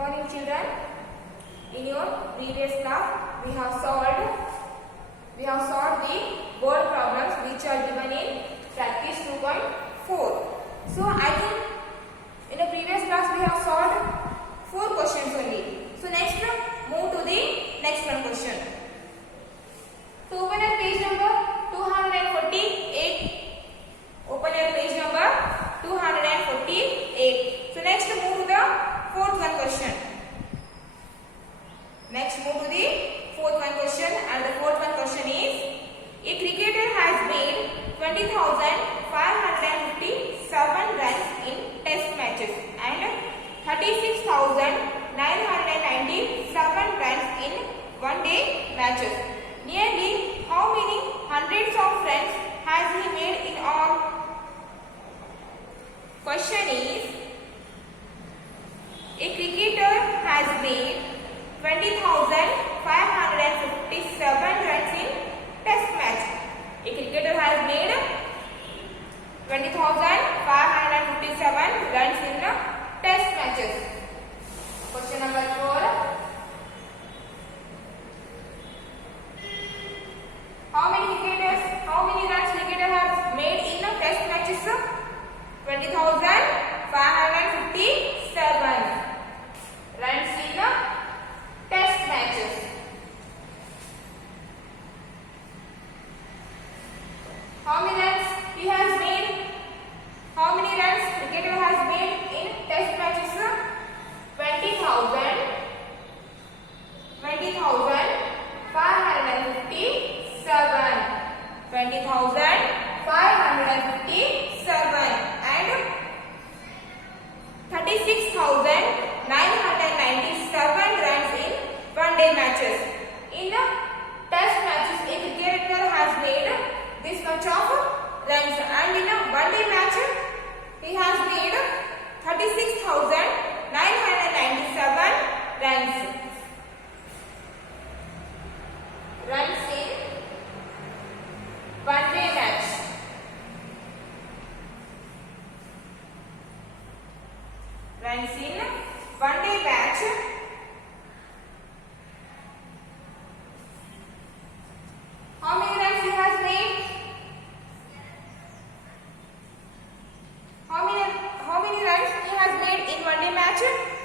morning children. In your previous class we have solved the board problems which are given in practice 2.4. So I think in the previous class we have solved 4 questions only. So next move to the next one question. So open at page number 248. Open at page number 248. So next move to the fourth one question. Next move to the fourth one question, and the fourth one question is: a cricketer has made 20,557 runs in test matches and 36,997 runs in one-day matches. Nearly how many hundreds of runs has he made in all? Question is: a cricketer has made 20,557 runs in test match. A cricketer has made 20,557 runs in test matches. Question number 4. How many runs cricketer has made in test matches? 20,557 runs in test matches. How many runs he has made? How many runs cricketer has made in test matches? 20,557. 20,557 and 36,997 runs in one-day matches. In test matches, a cricketer has made this much of runs, and in a one-day match, he has made 36,997 runs. Runs in one-day match. Runs in one-day match. How many runs he has made? How many runs he has made in one-day match?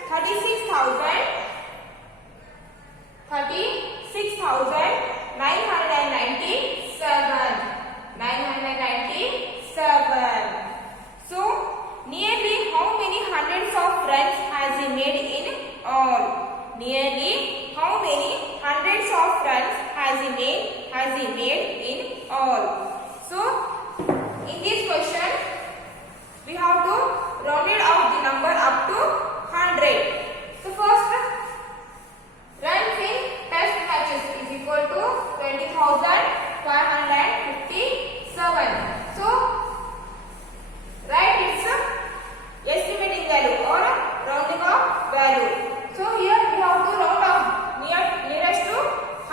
36,997. So nearly how many hundreds of runs has he made in all? Nearly how many hundreds of runs has he made in all? So in this question we have to round it off the number up to 100. So first, runs in test matches is equal to 20,557. So write its estimating value or rounding off value. So here we have to round off nearest to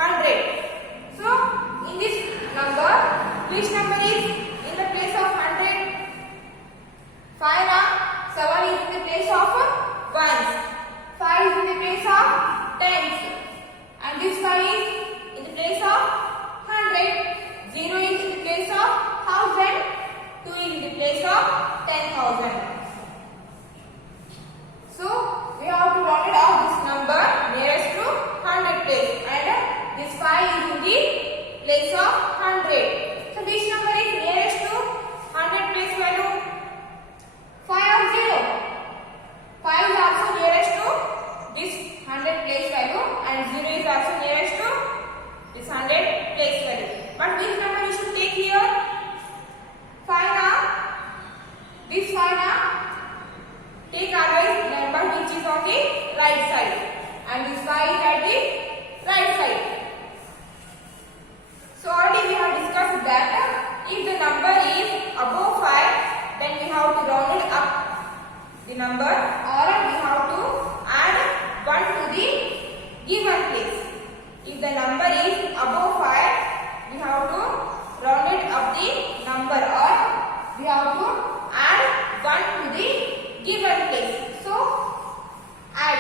100. So in this number, which number is in the place of 100? 5 7 is in the place of ones. 5 is in the place of tens. And this 5 is in the place of 100. 0 is in the place of 1000. 2 is in the place of 10,000. So we have to round it off this number nearest to 100 place, and this 5 is in the place of 100. So which number is nearest to 100 place value? 5 or 0? 5 is also nearest to this 100 place value, and 0 is also nearest to this 100 place value. But which number we should take here? 5 now. This 5 now. Take always number which is on the right side, and this 5 is at the right side. So already we have discussed that if the number is above 5, then we have to round it up the number, or we have to add 1 to the given place. If the number is above 5, we have to round it up the number, or we have to add 1 to the given place. So add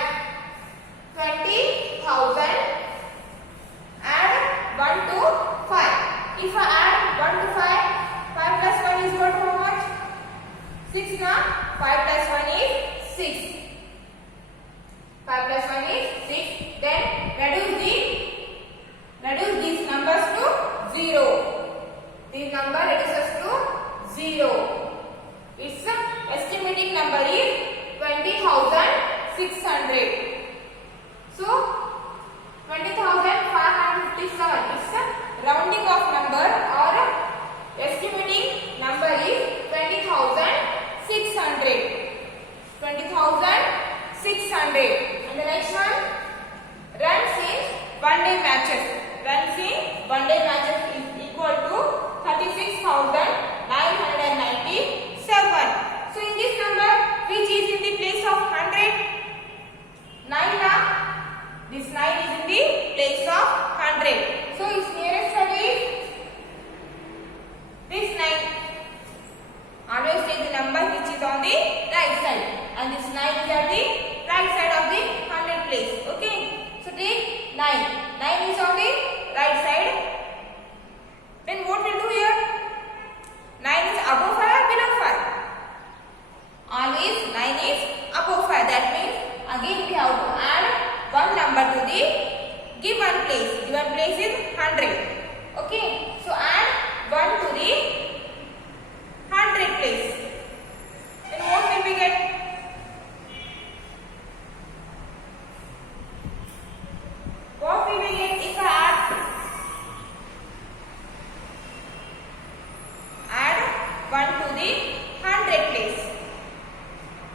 6. 5 plus 1 is 6. Then reduce these numbers to 0. This number reduces to 0. Its estimating number is 20,600. So 20,557. It's a rounding off number or estimating number is 20,600. 20,600. And the next one, runs in one day matches. Runs in one day matches is equal to 36,997. So in this number, which is in the place of 100? 9 now. This 9 is in the place of 100. So its nearest one is this 9. Always take the number which is on the right side. And this 9 is at the right side of the 100 place. Okay. So take 9. 9 is on the right side. Then what we'll do here? 9 is above 5 or below 5? Always 9 is above 5. That means again we have to add one number to the given place. Given place is 100. Okay. So add 1 to the 100 place. Then what will we get? What will we get if I add 1 to the 100 place?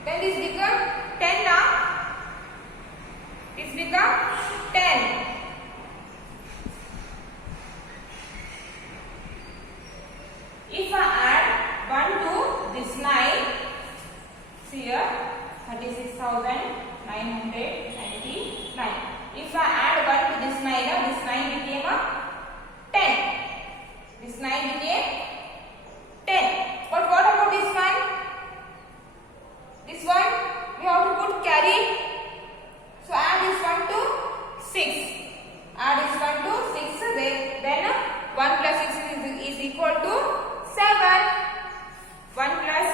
Then this become 10 now. This become 10. If I add 1 to this 9, see here 36,999. If I add 1 to this 9, this 9 became a 10. This 9 became 10. But what about this one? This one we have to put carry. So add this one to 6. Add this one to 6. Then 1 plus 6 is equal to 7. 1 plus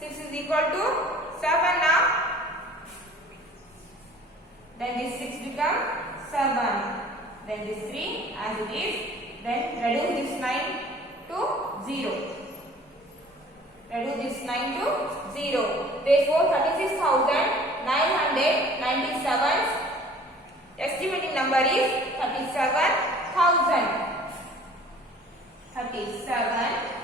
6 is equal to 7 now. Then this 6 become 7. Then this 3 as it is. Then reduce this 9 to 0. Reduce this 9 to 0. Therefore 36,997. Estimating number is 37,000. 37,000.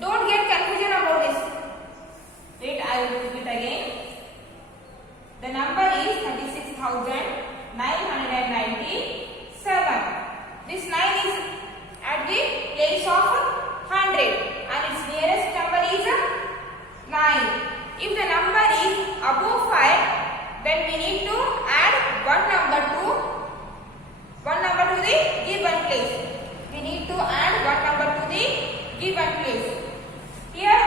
Don't get confusion about this. Wait, I will do it again. The number is 36,997. This 9 is at the place of 100 and its nearest number is 9. If the number is above 5, then we need to add one number to the given place. We need to add one number to the given place. Here,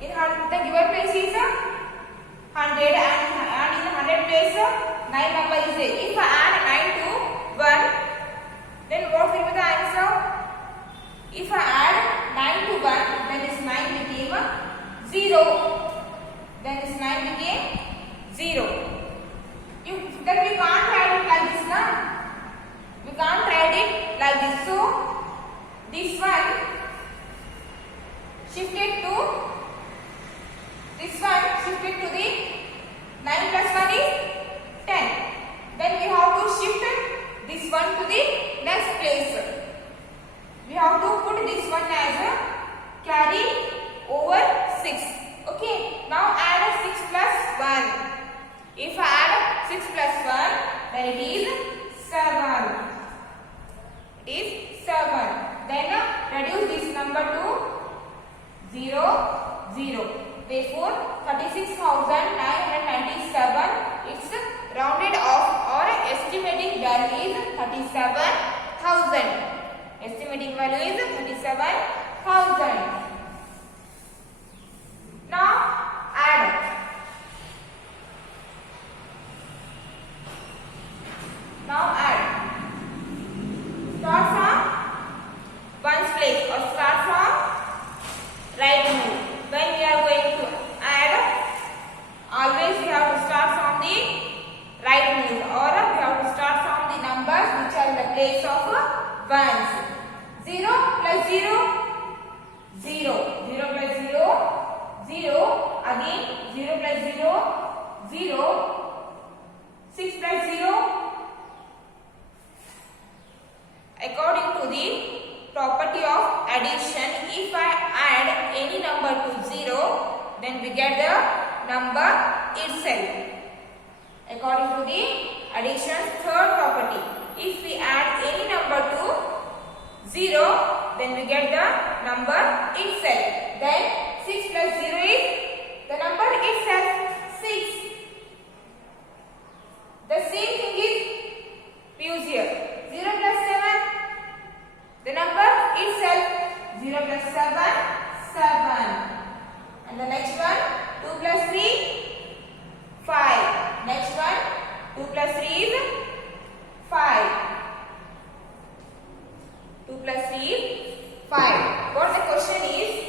in the given place is 100 and in 100 place 9 number is there. If I add 9 to 1, then what will be the answer? If I add 9 to 1, then this 9 became 0. Then this 9 became 0. Then we can't write it like this now. We can't write it like this. So this one shifted to the 9 plus 1 is 10. Then we have to shift this one to the next place. We have to put this one as a carry over 6. Okay. Now add 6 plus 1. If I add 6 plus 1, then it is 7. It is 7. Then reduce this number to 0, 0. Therefore, 36,997 it's rounded off or estimating value is 37,000. Estimating value is 37,000. Now add. Now add. Start from ones place or start from right move. When we are going to add, always we have to start from the right move, or we have to start from the numbers which are in the place of ones. 0 plus 0, 0. 0 plus 0, 0. Again 0 plus 0, 0. 6 plus 0. According to the property of addition, if I add any number to 0, then we get the number itself. According to the addition's third property, if we add any number to 0, then we get the number itself. Then 6 plus 0 is the number itself, 6. The same thing is used here. 0 plus 7, the number itself, 0 plus 7, 7. And the next one, 2 plus 3, 5. Next one, 2 plus 3 is 5. 2 plus 3 is 5. What the question is?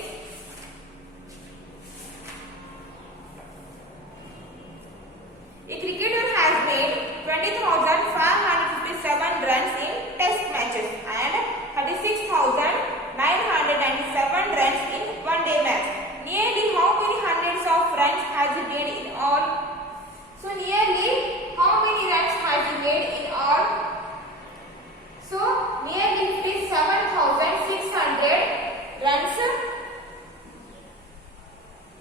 A cricketer has made 20,557 runs in test matches and 36,997 runs in one-day match. Nearly how many hundreds of runs has he made in all? So nearly how many runs has he made in all? So nearly 57,600 runs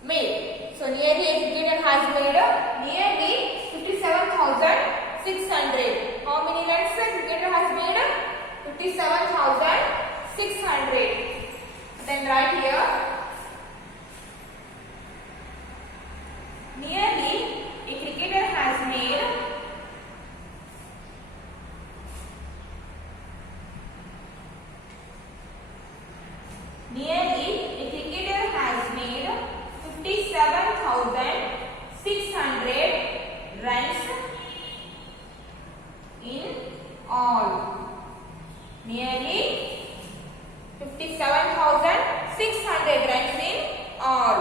made. So nearly a cricketer has made nearly 57,600. How many runs a cricketer has made? 57,600. Then write here. Nearly a cricketer has made nearly a cricketer has made 57,600 runs in all. Nearly 57,600 runs in all.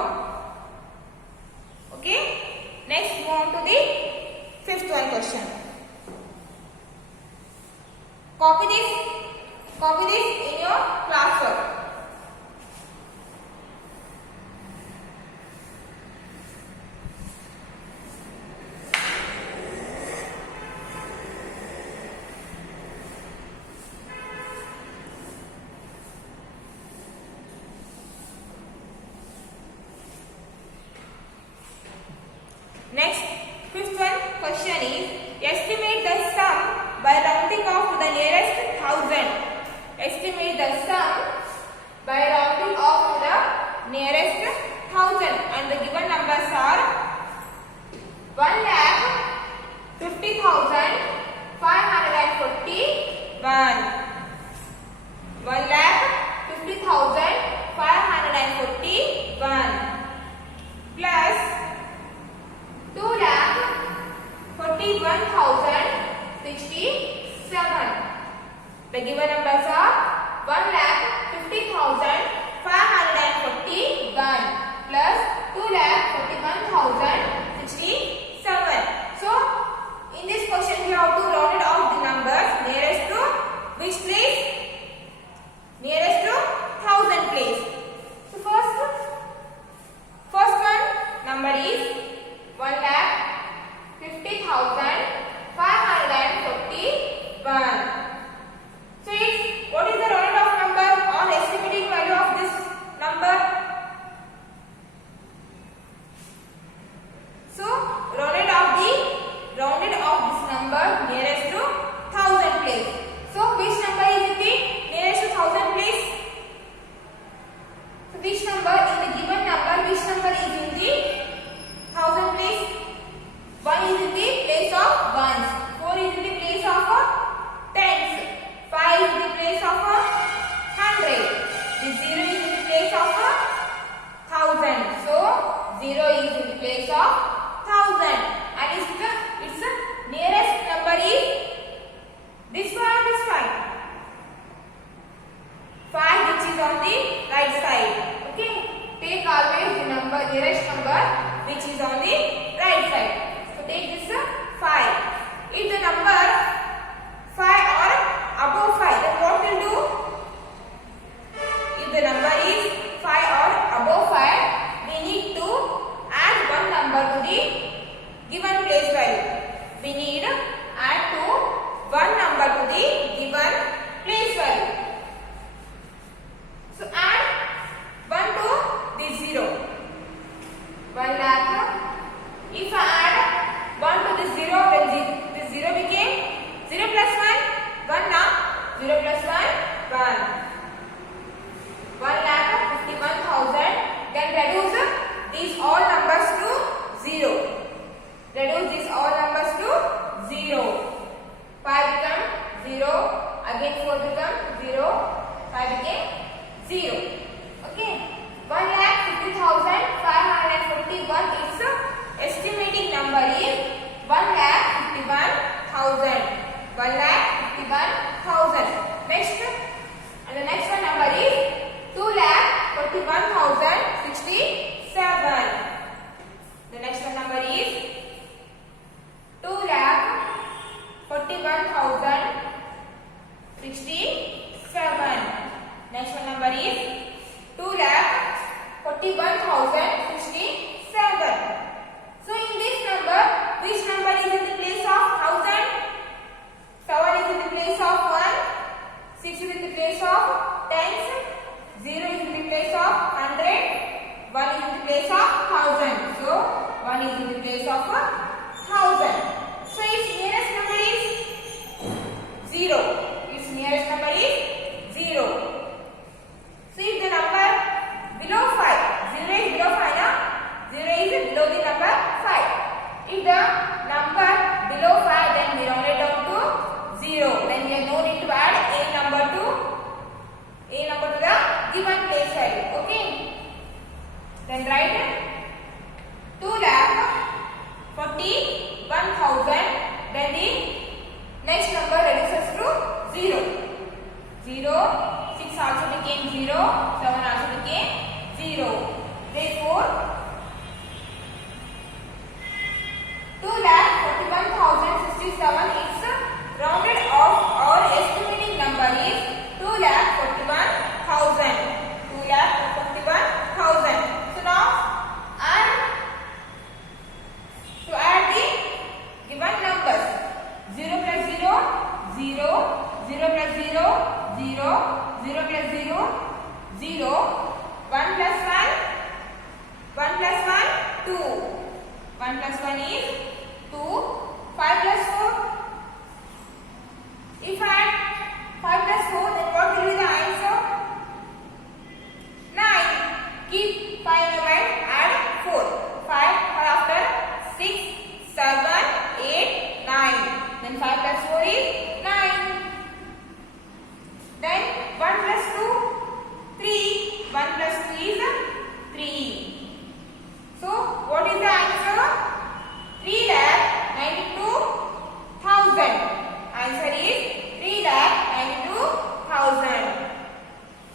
Okay. Next, move on to the fifth one question. Copy this in your classwork. Next, fifth one question is, estimate the sum by rounding off to the nearest thousand. Estimate the sum by rounding off to the nearest thousand, and the given numbers are 1,50,541, 1,50,541 plus 2,41,067. The given numbers are 1,50,541 plus 2,41,067. So, in this question we have to round it off the numbers nearest to which place? Nearest to 1,000 place. So, first one number is 1,50,541. So what is the rounded off number or estimating value of this number? So rounded off this number nearest to 1,000 place. So which number is in the nearest to 1,000 place? So which number in the given number? Which number is in the 1,000 place? One is in the place of Again 4 become 0, 5 became 0. Okay. 1,50,541 is estimating number is 1,51,000. 1,51,000. Next, and the next one number is 2,41,067. The next one number is 2,41,067. Next one number is 2,41,067. So in this number, which number is in the place of 1000? 7 is in the place of 1. 6 is in the place of tens. 0 is in the place of 100. 1 is in the place of 1000. So 1 is in the place of 1000. So its nearest number is 0. Its nearest number is 0. So if the number below 5, 0 is below 5 now, 0 is below the number 5. If the number below 5, then we round it down to 0. Then we have no need to add a number to the given place value. Okay. Then write 2,41,000. Then the next number reduces to 0. 0. 6 also became 0. 7 also became 0. Therefore, 2,41,067 is rounded off. Our estimating number is 2,41,000. 2,41,000. So now to add the given numbers, 0 plus 0, 0, 0 plus 0, 0, 0 plus 0, 0, 1 plus 1, 1 plus 1, 2. 1 plus 1 is 2, 5 plus 4. If I add 5 plus 4, then what will be the answer? 9. Keep 5 in your mind, add 4. 5 after 6, 7, 8, 9. Then 5 plus 4 is 9. Then 1 plus 2, 3. 1 plus 2 is 3. So what is the answer? 3,92,000. Answer is 3,92,000.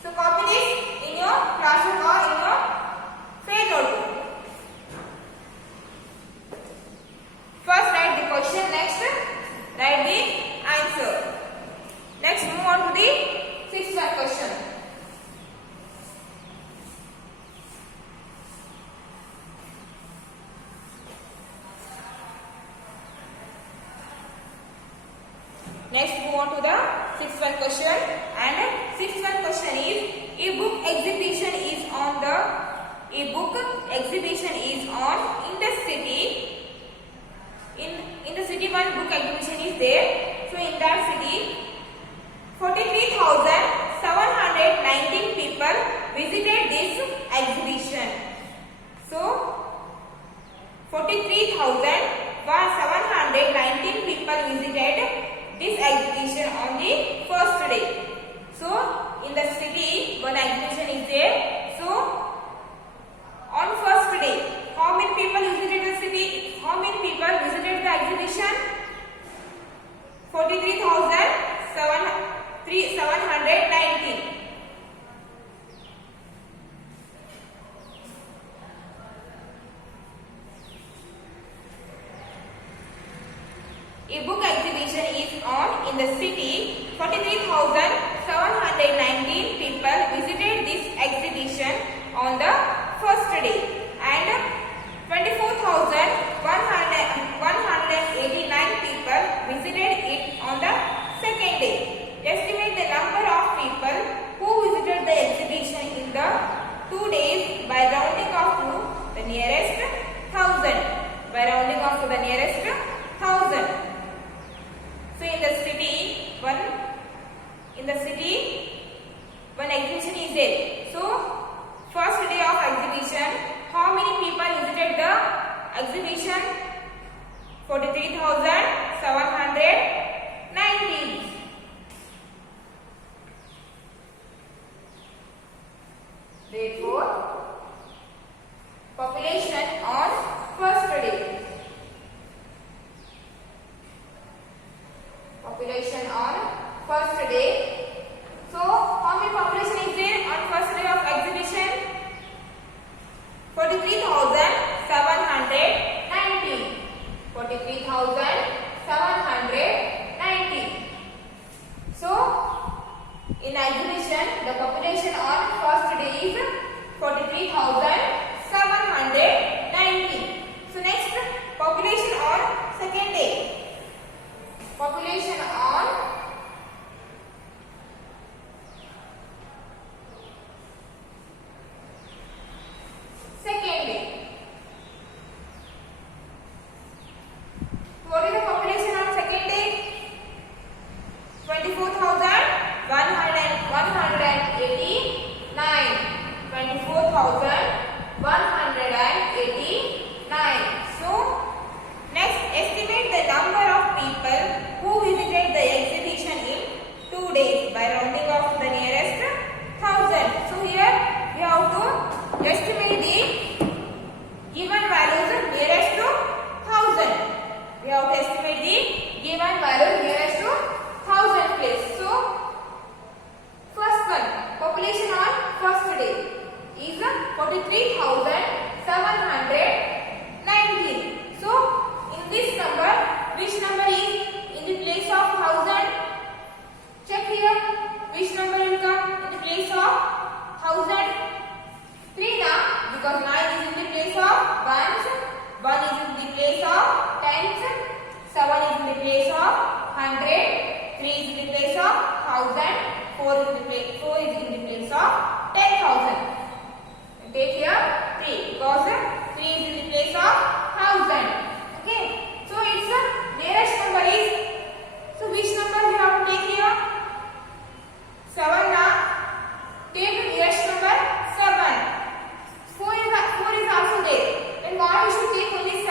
So copy this in your classroom or in your fair notebook. First write the question, next write the answer. Next move on to the sixth one question. Next move on to the sixth one question, and sixth one question is a book exhibition is on in the city. In the city one book exhibition is there. So in that city 43,719 people visited this exhibition. So 43,719 people visited this exhibition on the first day. So in the city one exhibition is there. So on first day, how many people visited the city? How many people visited the exhibition? 43,719. A book exhibition is on in the city. 43,719 people visited this exhibition on the first day, and 24,189 people visited it on the second day. Estimate the number of people who visited the exhibition in the 2 days by rounding off to the nearest 1,000. By rounding off to the nearest 1,000. So in the city one exhibition is there. So first day of exhibition, how many people visited the exhibition? 43,719. Population on first day. So how many population is there on first day of exhibition? 43,790. 43,790. So in exhibition the population on first day is 43,790. So next, population on second day. Population on second day. What is the population on second day? 24,189. 24,189. So next, estimate the number of people who visited the exhibition in 2 days by rounding off to the nearest 1,000. So here we have to estimate the given values nearest to 1,000. We have to estimate the given value nearest to 1,000 place. So first one, population on first day is 43,719. So in this number, which number is in the place of 1,000? Check here. Which number will come in the place of 1,000? 3 now, because 9 is in the place of ones, 1 is in the place of tens, 7 is in the place of 100, 3 is in the place of 1,000, 4 is in the place of 10,000. Take here 3 because 3 is in the place of 1,000. Okay, so its nearest number is, so which number we have to take here? 7 now. Take the nearest number 7. 4 is also there. Then why we should take only 7?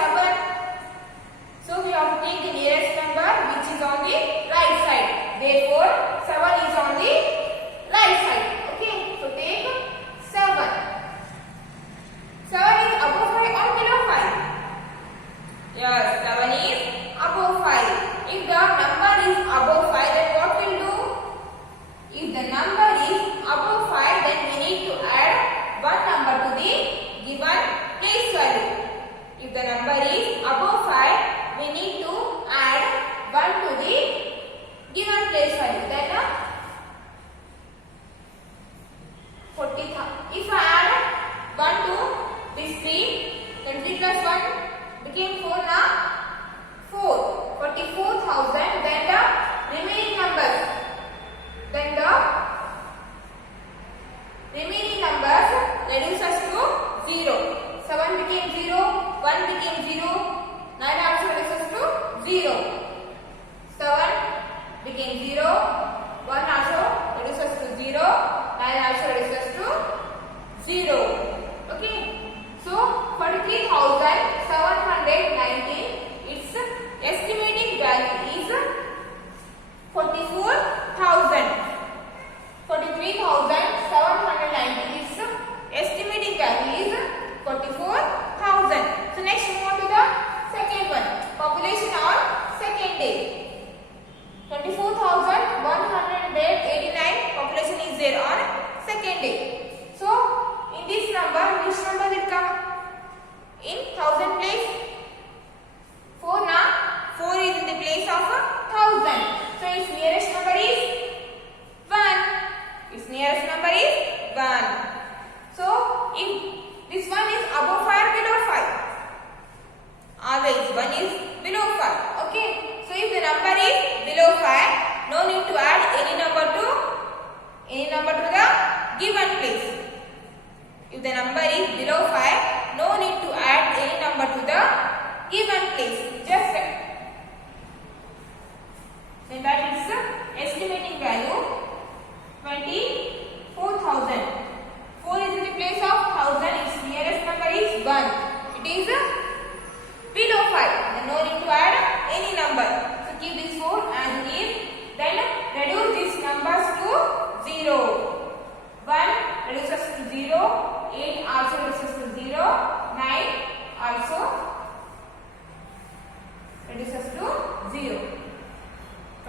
So we have to take the nearest number which is on the right side. Therefore 7 is on the right side. Okay, so take 7. 7 is above 5 or below 5? Yes, 7 is above 5. If the number is above 5, then what will do? If the number is above 5, then we need to add one number to the given place value. If the number is above 5, we need to add 1 to the given place value. Then 40,000. If I add 1 to this 3, then 3 plus 1 became 4 now. 4. 44,000. Then the remaining numbers. Then the remaining numbers reduces to 0. 7 became 0. 1 became 0. 9 also reduces to 0. 7 became 0. 1 also reduces to 0. 9 also reduces to 0. Okay. So 43,719. Its estimating value is 44,000. 43,790. Its estimating value is 44,000. So next move on to the second one. Population on second day. 24,000.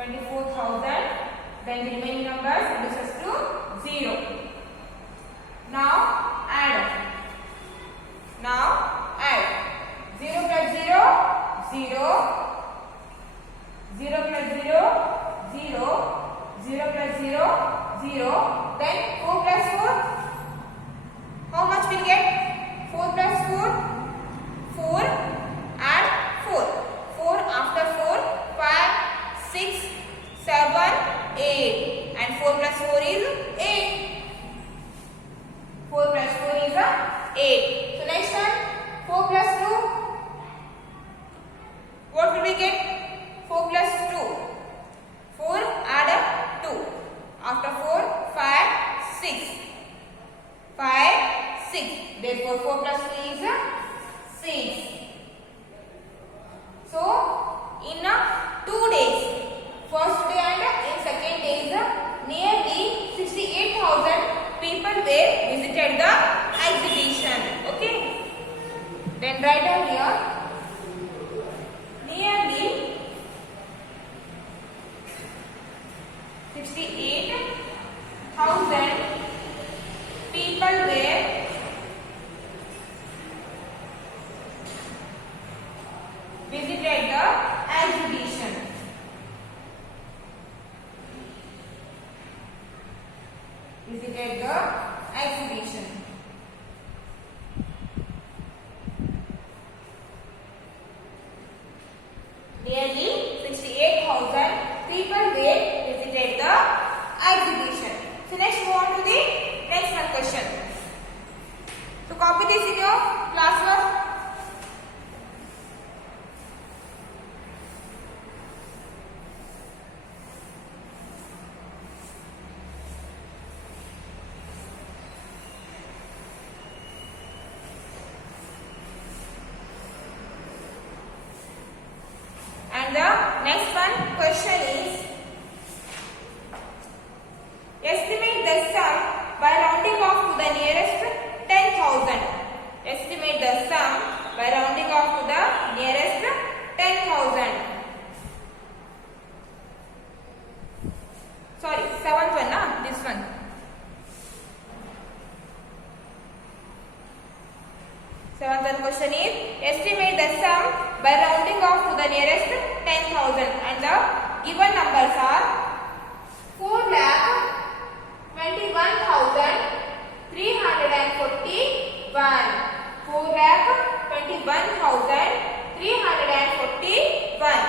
24,000. Then the remaining numbers reduces to 0. Now add. 0 plus 0, 0. 0 plus 0, 0. 0 plus 0, 0. Then 4 plus 4. How much will get? 4 plus 4, 4. Add 4. 4 after 4, 5, 6, 7, 8. And 4 plus 4 is 8. 4 plus 4 is 8. So next one, 4 plus 2. What will we get? 4 plus 2. 4 add up 2. After 4, 5, 6. 5, 6. Therefore 4 plus 3 is 6. So in 2 days, first day and in second days, nearly 68,000 people were visited the exhibition. Okay. Then write down here. Nearly 68,000 people were visited the exhibition. Visited the exhibition. Nearly 68,000 people were visited the exhibition. So next move on to the next one question. So copy this in your classwork. And the next one question is, estimate the sum by rounding off to the nearest 10,000. Estimate the sum by rounding off to the nearest 10,000. Sorry, seventh one, this one. Seventh one question is, estimate the sum by rounding off to the nearest 10,000, and the given numbers are 4,21,341, 4,21,341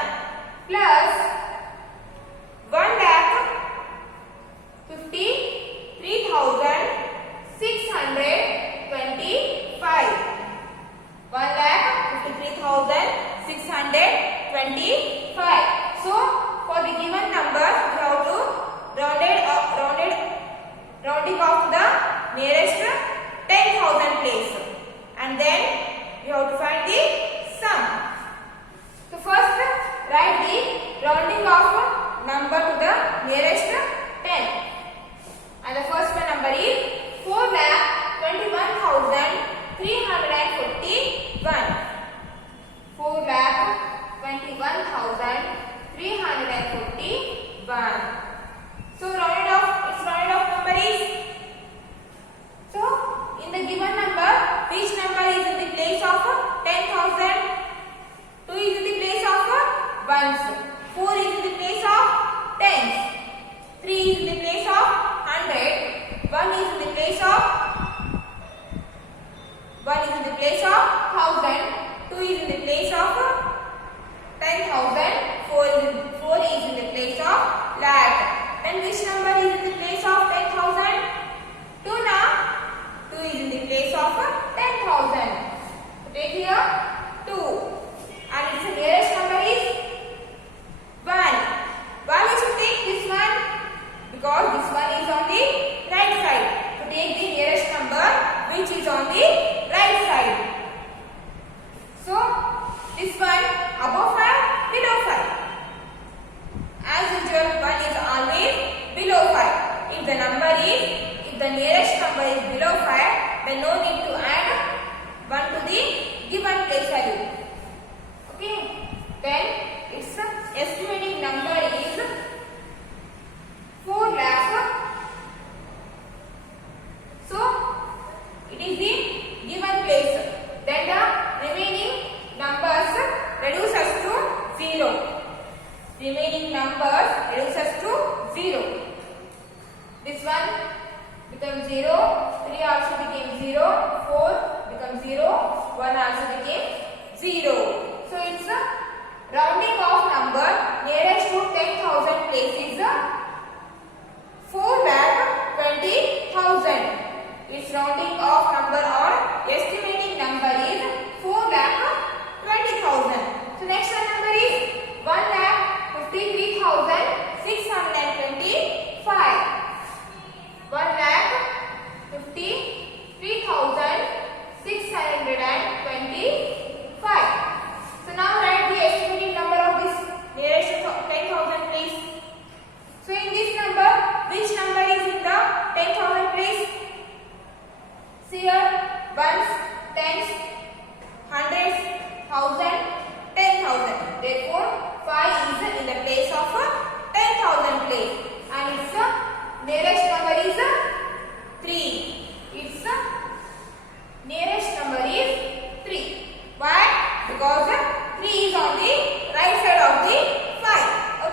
plus 1,53,625. 1,53,625. So for the given numbers, we have to rounding off the nearest 10,000 place, and then we have to find the sum. So first, write the rounding off number to the nearest 10, and the first one number is 4,21,341. 4,21,341. So rounded off, its rounded off number is. So in the given number, which number is in the place of 10,000? 2 is in the place of ones. 4 is in the place of tens. 3 is in the place of 100. 1 is in the place of 1,000. 2 is in the place of 10,000. 4 is in the place of lakh. Then which number is in the place of 10,000? 2 now. 2 is in the place of 10,000. Take here 2. And its nearest number is 1. Why we should take this one? Because this one is on the right side. So take the nearest number which is on the right side. So this one above 5, below 5. As usual, 1 is always below 5. If the nearest number is below 5, then no need to add 1 to the given place 0, 3 also became 0, 4 become 0, 1 also became 0. So it's a rounding off number nearest to 10,000 places